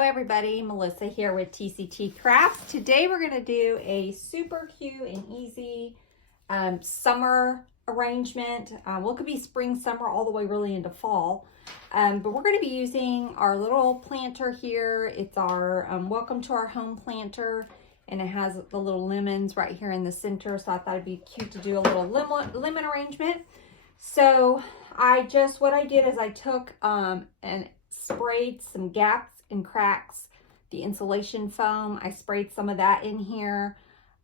Hello everybody, Melissa here with TCT Crafts. Today we're going to do a super cute and easy summer arrangement. Well, it could be spring, summer, all the way really into fall. But we're going to be using our little planter here. It's our Welcome to Our Home planter, and it has the little lemons right here in the center. So I thought it'd be cute to do a little lemon arrangement. So what I did is I took and sprayed some gaps and cracks, the insulation foam. I sprayed some of that in here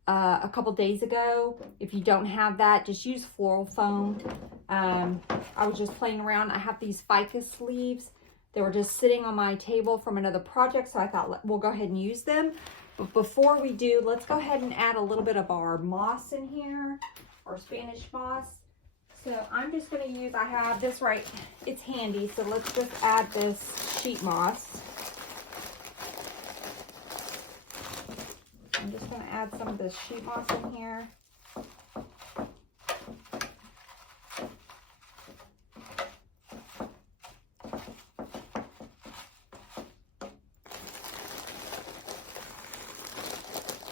a couple days ago. If you don't have that, just use floral foam. I was just playing around. I have these ficus leaves. They were just sitting on my table from another project, so I thought we'll go ahead and use them. But before we do, let's go ahead and add a little bit of our moss in here, our Spanish moss. So I'm just going to use, I have this right, it's handy, so let's just add this sheet moss. I'm just going to add some of this sheet moss in here.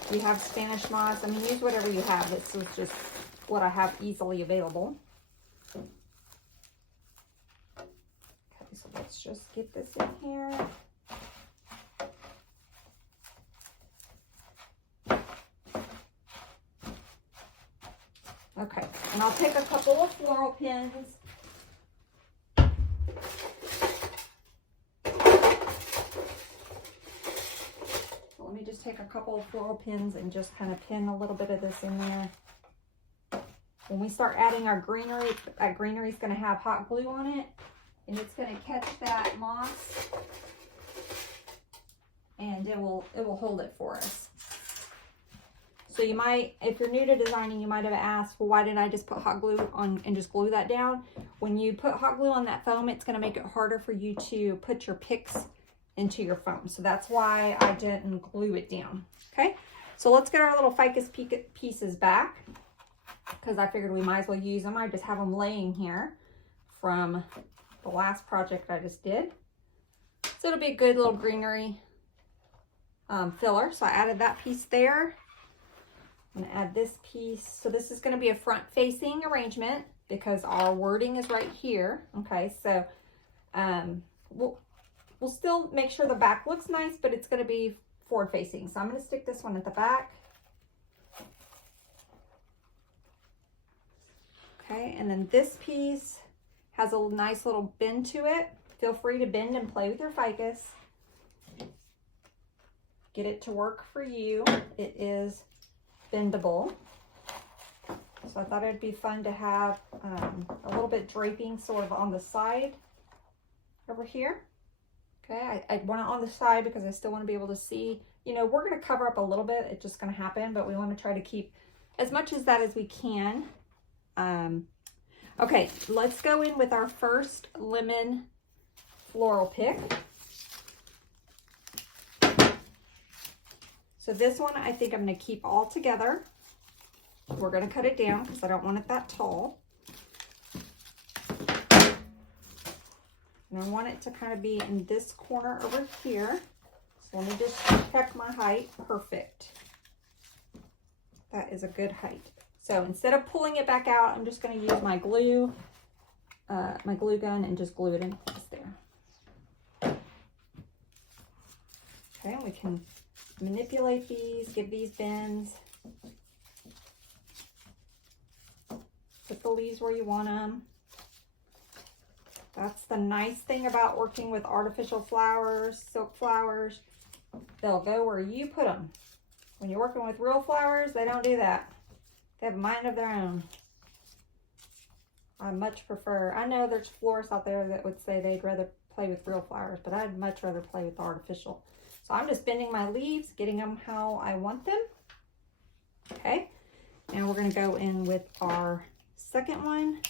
If you have Spanish moss, I mean, use whatever you have. This is just what I have easily available. Okay, so let's just get this in here. Okay, and I'll take a couple of floral pins. So let me just take a couple of floral pins and just kind of pin a little bit of this in there. When we start adding our greenery, that greenery is going to have hot glue on it, and it's going to catch that moss, and it will hold it for us. So you might, if you're new to designing, you might have asked, well, why didn't I just put hot glue on and just glue that down? When you put hot glue on that foam, it's going to make it harder for you to put your picks into your foam. So that's why I didn't glue it down. Okay, so let's get our little ficus pieces back, because I figured we might as well use them. I just have them laying here from the last project I just did. So it'll be a good little greenery filler. So I added that piece there. I'm going to add this piece. So this is going to be a front-facing arrangement because our wording is right here. Okay, so we'll still make sure the back looks nice, but it's going to be forward-facing. So I'm going to stick this one at the back. Okay, and then this piece has a nice little bend to it. Feel free to bend and play with your ficus. Get it to work for you. It is bendable. So I thought it'd be fun to have a little bit draping sort of on the side over here. Okay, I want it on the side because I still want to be able to see. You know, we're going to cover up a little bit. It's just going to happen, but we want to try to keep as much as that as we can. Okay, let's go in with our first lemon floral pick. So this one, I think I'm going to keep all together. We're going to cut it down because I don't want it that tall. And I want it to kind of be in this corner over here. So let me just check my height. Perfect. That is a good height. So instead of pulling it back out, I'm just going to use my glue gun and just glue it in place there. Okay, we can manipulate these, give these bends. Put the leaves where you want them. That's the nice thing about working with artificial flowers, silk flowers. They'll go where you put them. When you're working with real flowers, they don't do that. They have a mind of their own. I much prefer, I know there's florists out there that would say they'd rather play with real flowers, but I'd much rather play with artificial. So I'm just bending my leaves, getting them how I want them. Okay, now we're going to go in with our second one,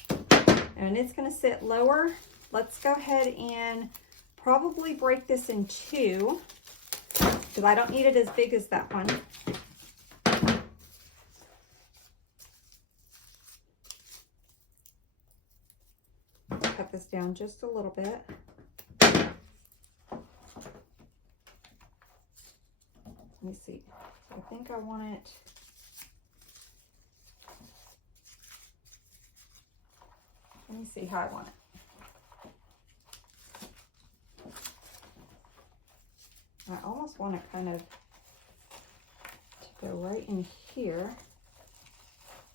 and it's going to sit lower. Let's go ahead and probably break this in two because I don't need it as big as that one. Cut this down just a little bit. Let me see. I think I want it. Let me see how I want it. I almost want it kind of to go right in here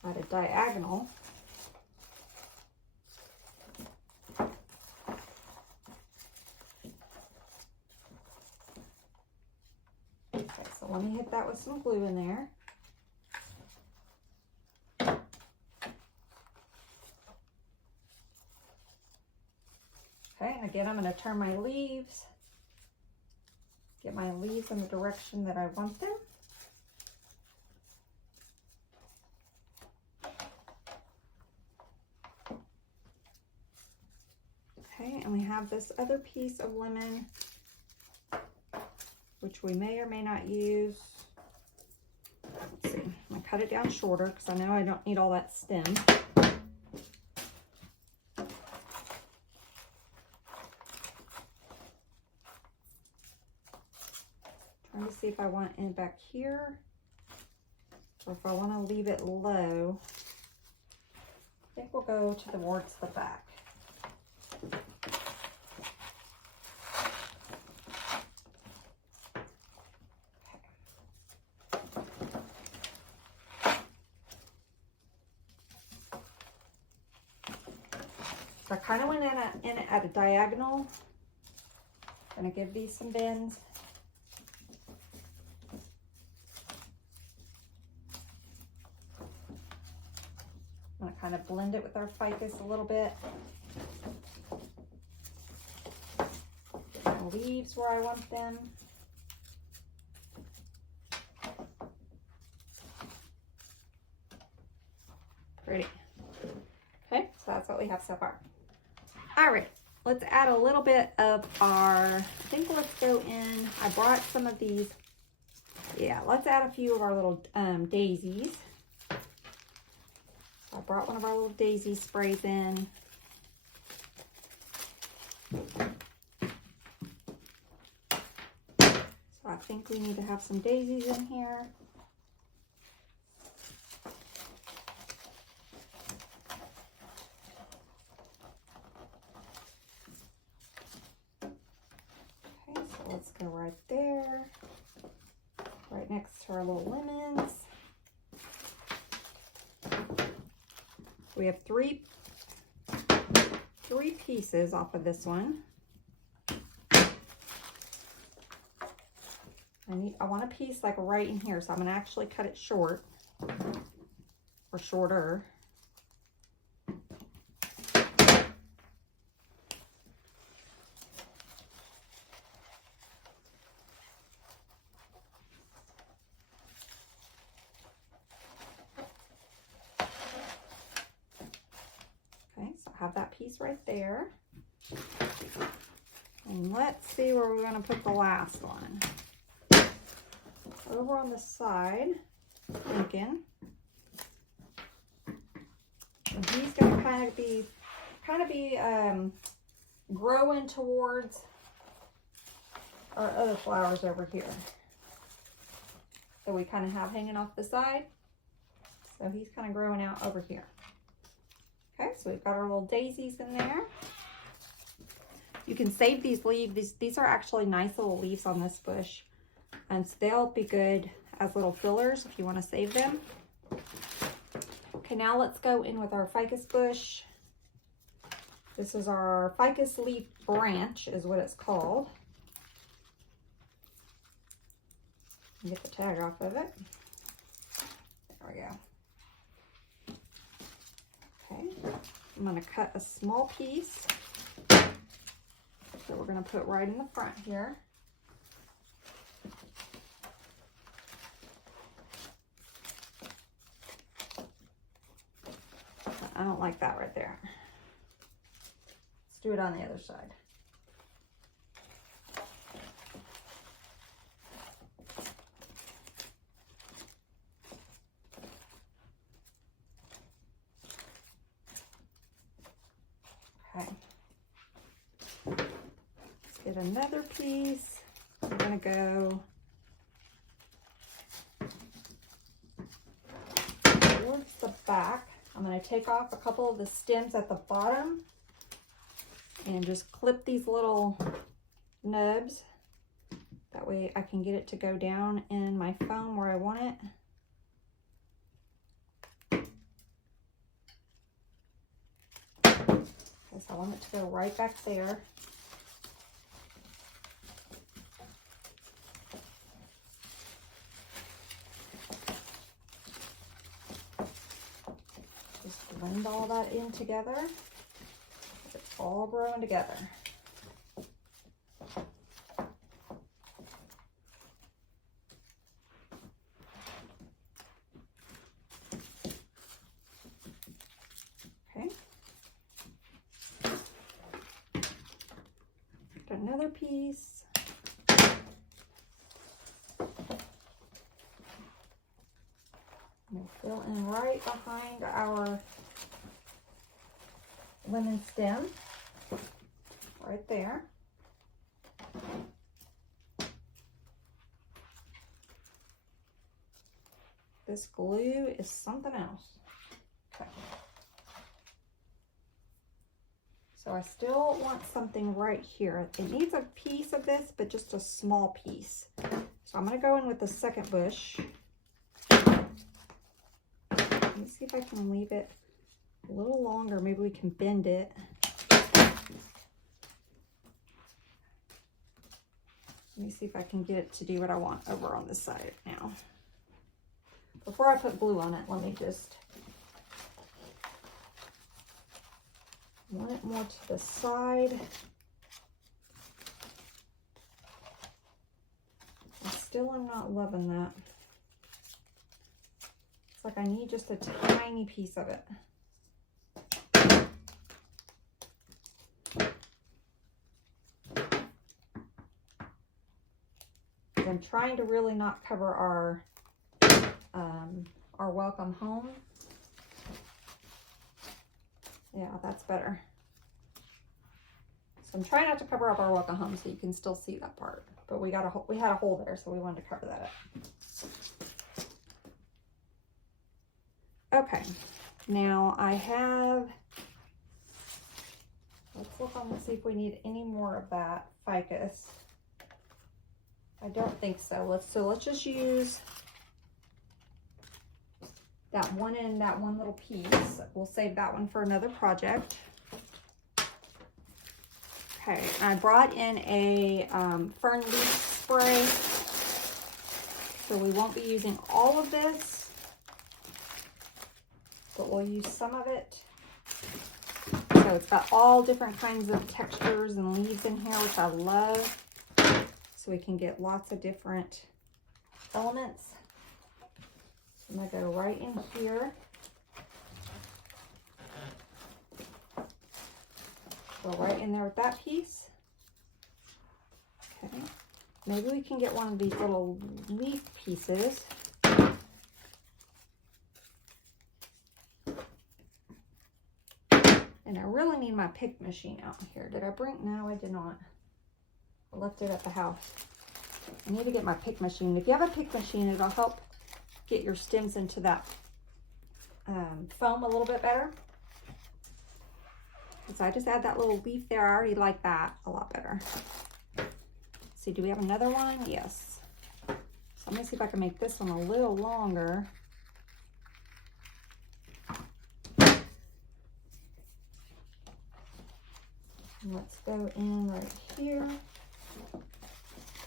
at a diagonal. Okay, so let me hit that with some glue in there. Okay, again, I'm going to turn my leaves, get my leaves in the direction that I want them. Okay, and we have this other piece of lemon, which we may or may not use. Let's see, I'm going to cut it down shorter because I know I don't need all that stem. Trying to see if I want it back here or if I want to leave it low. I think we'll go towards the back. So I kind of went in it at a diagonal. Gonna give these some bends. I'm gonna kind of blend it with our ficus a little bit. Get my leaves where I want them. Pretty. Okay, so that's what we have so far. All right, let's add a little bit of our, I think let's go in, I brought some of these, yeah, let's add a few of our little daisies. So I brought one of our little daisy sprays in. So I think we need to have some daisies in here. Let's go right there, right next to our little lemons. We have three pieces off of this one. I want a piece like right in here, so I'm gonna actually cut it short, or shorter. Have that piece right there. And let's see where we're going to put the last one. Over on the side, thinking. And he's going to kind of be growing towards our other flowers over here that we kind of have hanging off the side. So he's kind of growing out over here. Okay, so we've got our little daisies in there. You can save these leaves. These are actually nice little leaves on this bush. And so they'll be good as little fillers if you want to save them. Okay, now let's go in with our ficus bush. This is our ficus leaf branch is what it's called. Get the tag off of it. There we go. Okay, I'm going to cut a small piece that we're going to put right in the front here. I don't like that right there. Let's do it on the other side. Get another piece. We're going to go going to take off a couple of the stems at the bottom and just clip these little nubs. That way I can get it to go down in my foam where I want it. Okay, so I want it to go right back there. Just blend all that in together. It's all growing together. Another piece. We'll fill in right behind our lemon stem, right there. This glue is something else. Okay. So I still want something right here. It needs a piece of this, but just a small piece. So I'm going to go in with the second bush. Let me see if I can leave it a little longer. Maybe we can bend it. Let me see if I can get it to do what I want over on this side now. Before I put glue on it, let me just... want it more to the side. I still am not loving that. It's like I need just a tiny piece of it. I'm trying to really not cover our welcome home. Yeah, that's better. So I'm trying not to cover up our welcome home so you can still see that part. But we had a hole there, so we wanted to cover that up. Okay, now I have, let's look on and see if we need any more of that ficus. I don't think so. Let's just use that one in that one little piece. We'll save that one for another project. Okay, I brought in a fern leaf spray. So we won't be using all of this, but we'll use some of it. So it's got all different kinds of textures and leaves in here, which I love. So we can get lots of different elements. I'm going to go right in here. Go right in there with that piece. Okay. Maybe we can get one of these little leaf pieces. And I really need my pick machine out here. Did I bring? No, I did not. I left it at the house. I need to get my pick machine. If you have a pick machine, it'll help get your stems into that foam a little bit better. So I just add that little leaf there. I already like that a lot better. Let's see, do we have another one? Yes. So let me see if I can make this one a little longer. Let's go in right here.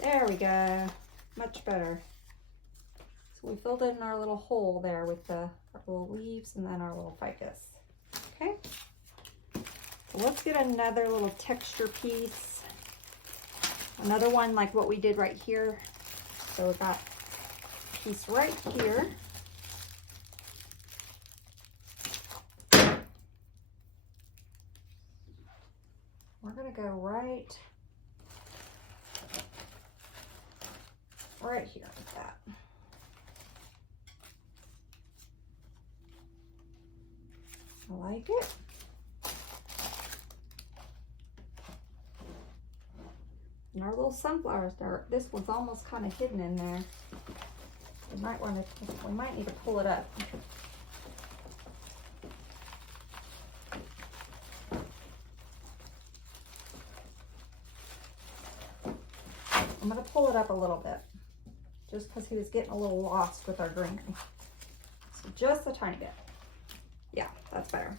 There we go. Much better. So we filled in our little hole there with our little leaves and then our little ficus. Okay. So let's get another little texture piece. Another one like what we did right here. So we got a piece right here. We're going to go right here with that. I like it. And our little sunflower start, this was almost kind of hidden in there. We might need to pull it up. I'm going to pull it up a little bit just because he was getting a little lost with our greenery. So just a tiny bit. Yeah, that's better.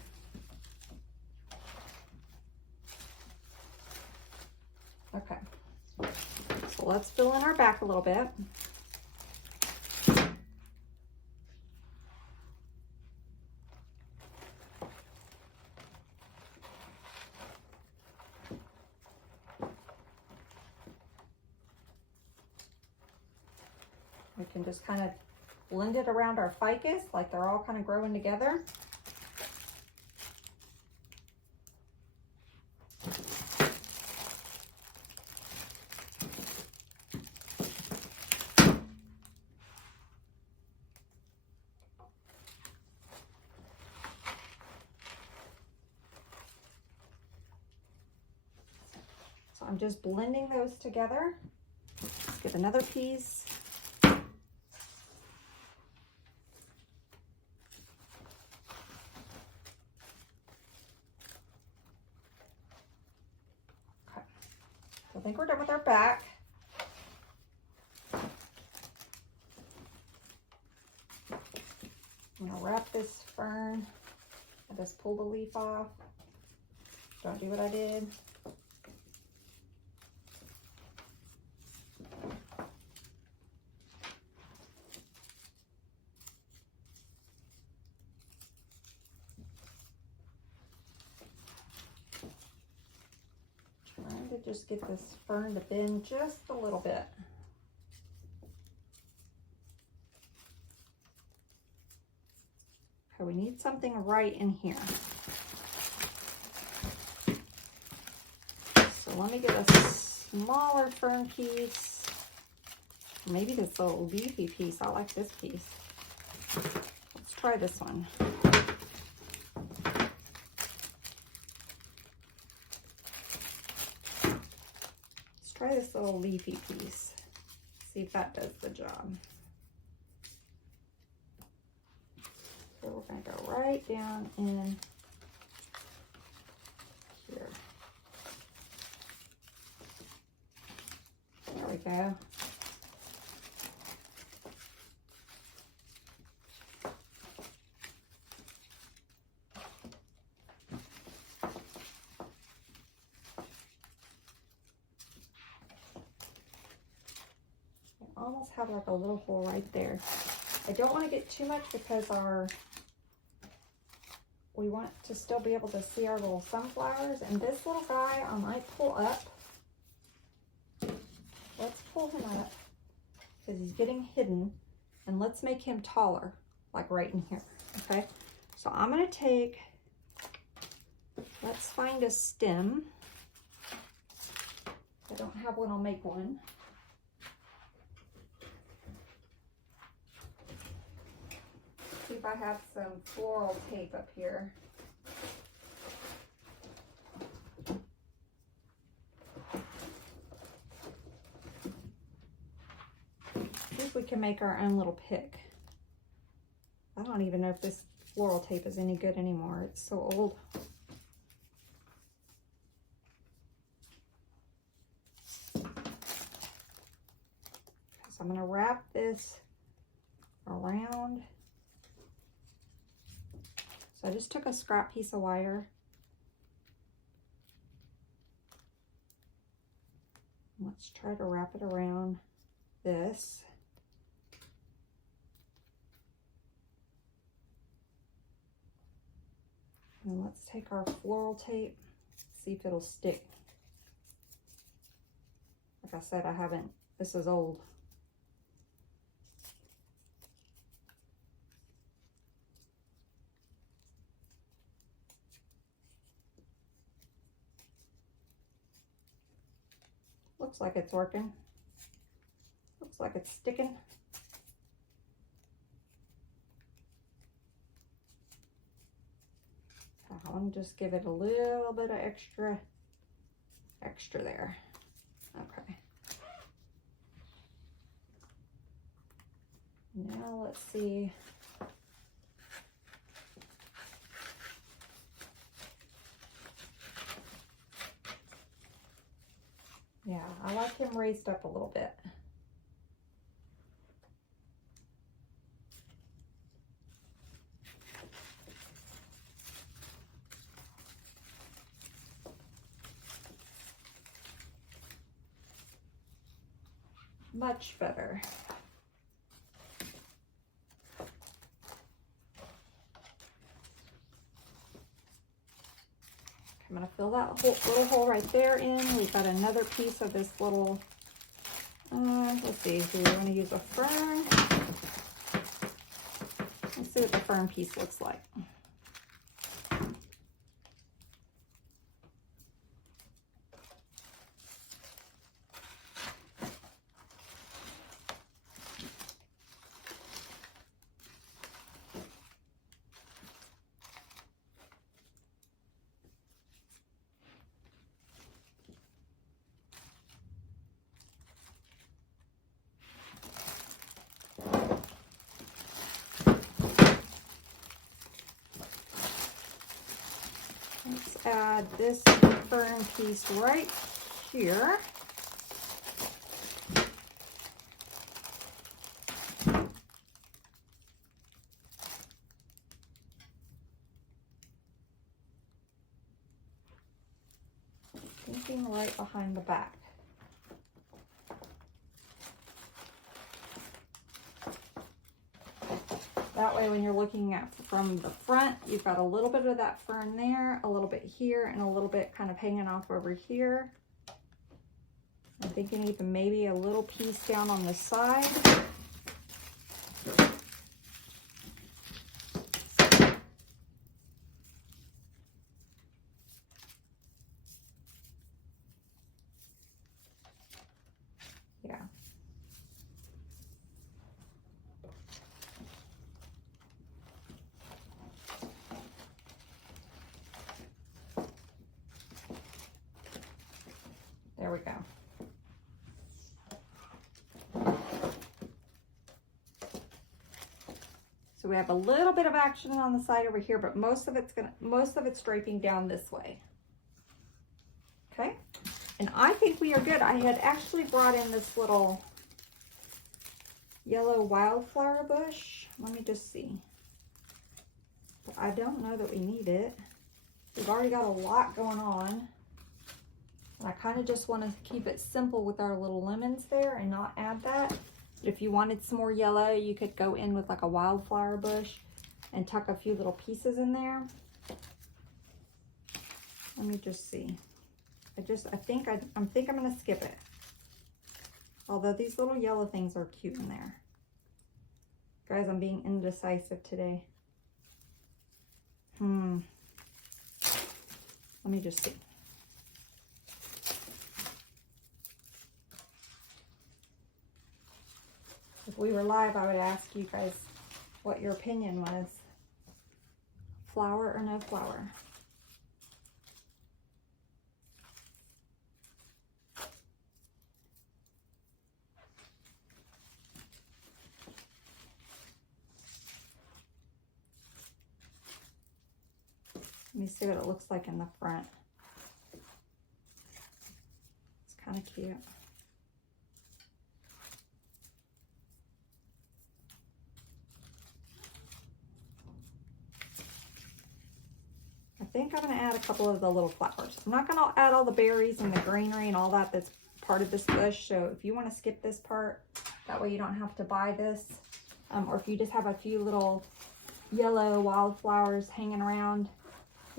Okay. So let's fill in our back a little bit. We can just kind of blend it around our ficus like they're all kind of growing together. So I'm just blending those together. Let's get another piece. I think we're done with our back. I'm gonna wrap this fern. I just pulled the leaf off. Don't do what I did. Trying to just get this fern to bend just a little bit. Okay, we need something right in here. So let me get a smaller fern piece. Maybe this little leafy piece. I like this piece. Let's try this one. Try this little leafy piece. See if that does the job. So we're going to go right down in here. There we go. Almost have like a little hole right there. I don't want to get too much because we want to still be able to see our little sunflowers. And this little guy I might pull up. Let's pull him up because he's getting hidden, and let's make him taller, like right in here. Okay, so I'm going to take, let's find a stem. If I don't have one, I'll make one. See if I have some floral tape up here. See if we can make our own little pick. I don't even know if this floral tape is any good anymore. It's so old. Okay, so I'm going to wrap this around. So I just took a scrap piece of wire. Let's try to wrap it around this. And let's take our floral tape, see if it'll stick. Like I said, this is old. Looks like it's working. Looks like it's sticking. I want to just give it a little bit of extra there. Okay. Now let's see. Yeah, I like him raised up a little bit. Much better. I'm going to fill that little hole right there in. We've got another piece of this little, let's see, do we want to use a fern? Let's see what the fern piece looks like. Let's add this fern piece right here. Thinking right behind the back. That way when you're looking at from the front, you've got a little bit of that fern there, a little bit here, and a little bit kind of hanging off over here. I'm thinking even maybe a little piece down on the side. Yeah. There we go. So we have a little bit of action on the side over here, but most of it's draping down this way. Okay, and I think we are good. I had actually brought in this little yellow wildflower bush. Let me just see. But I don't know that we need it. We've already got a lot going on. And I kind of just want to keep it simple with our little lemons there and not add that. But if you wanted some more yellow, you could go in with like a wildflower bush and tuck a few little pieces in there. Let me just see. I think I'm gonna skip it. Although these little yellow things are cute in there. Guys, I'm being indecisive today. Let me just see. If we were live, I would ask you guys what your opinion was. Flower or no flower? Let me see what it looks like in the front. It's kind of cute. I think I'm going to add a couple of the little flowers. I'm not going to add all the berries and the greenery and all that that's part of this bush. So if you want to skip this part, that way you don't have to buy this. Or if you just have a few little yellow wildflowers hanging around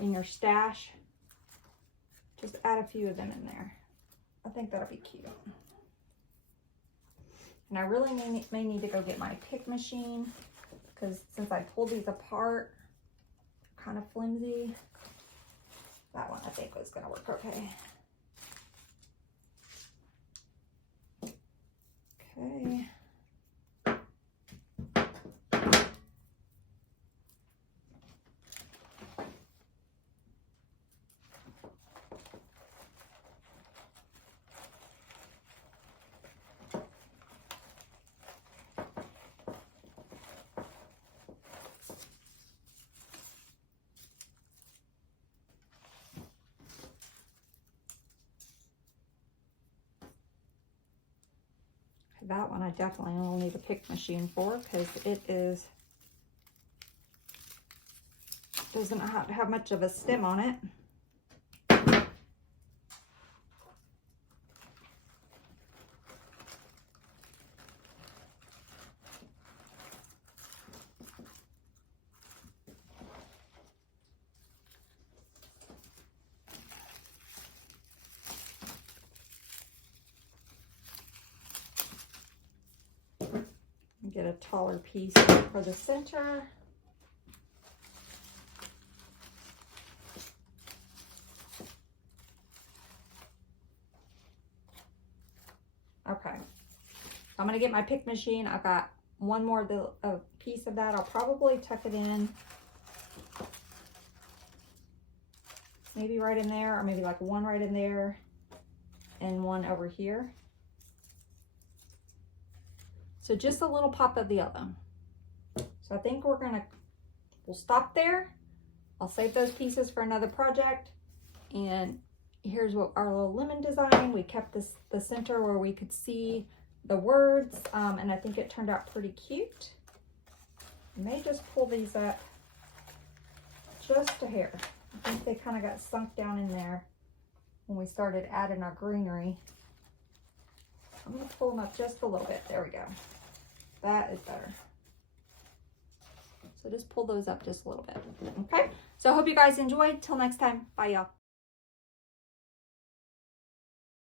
in your stash, just add a few of them in there. I think that'll be cute. And I really may need to go get my pick machine, because since I pulled these apart, kind of flimsy. That one I think was gonna work okay. Okay. That one I definitely will need a pick machine for, because it doesn't have much of a stem on it. Get a taller piece for the center. Okay, I'm gonna get my pick machine. I've got one more piece of that. I'll probably tuck it in, maybe right in there, or maybe like one right in there and one over here. So just a little pop of the other. So I think we'll stop there. I'll save those pieces for another project. And here's what our little lemon design. We kept the center where we could see the words, and I think it turned out pretty cute. I may just pull these up just a hair. I think they kind of got sunk down in there when we started adding our greenery. I'm gonna pull them up just a little bit. There we go. That is better. So just pull those up just a little bit. Okay, so I hope you guys enjoyed. Till next time, bye y'all.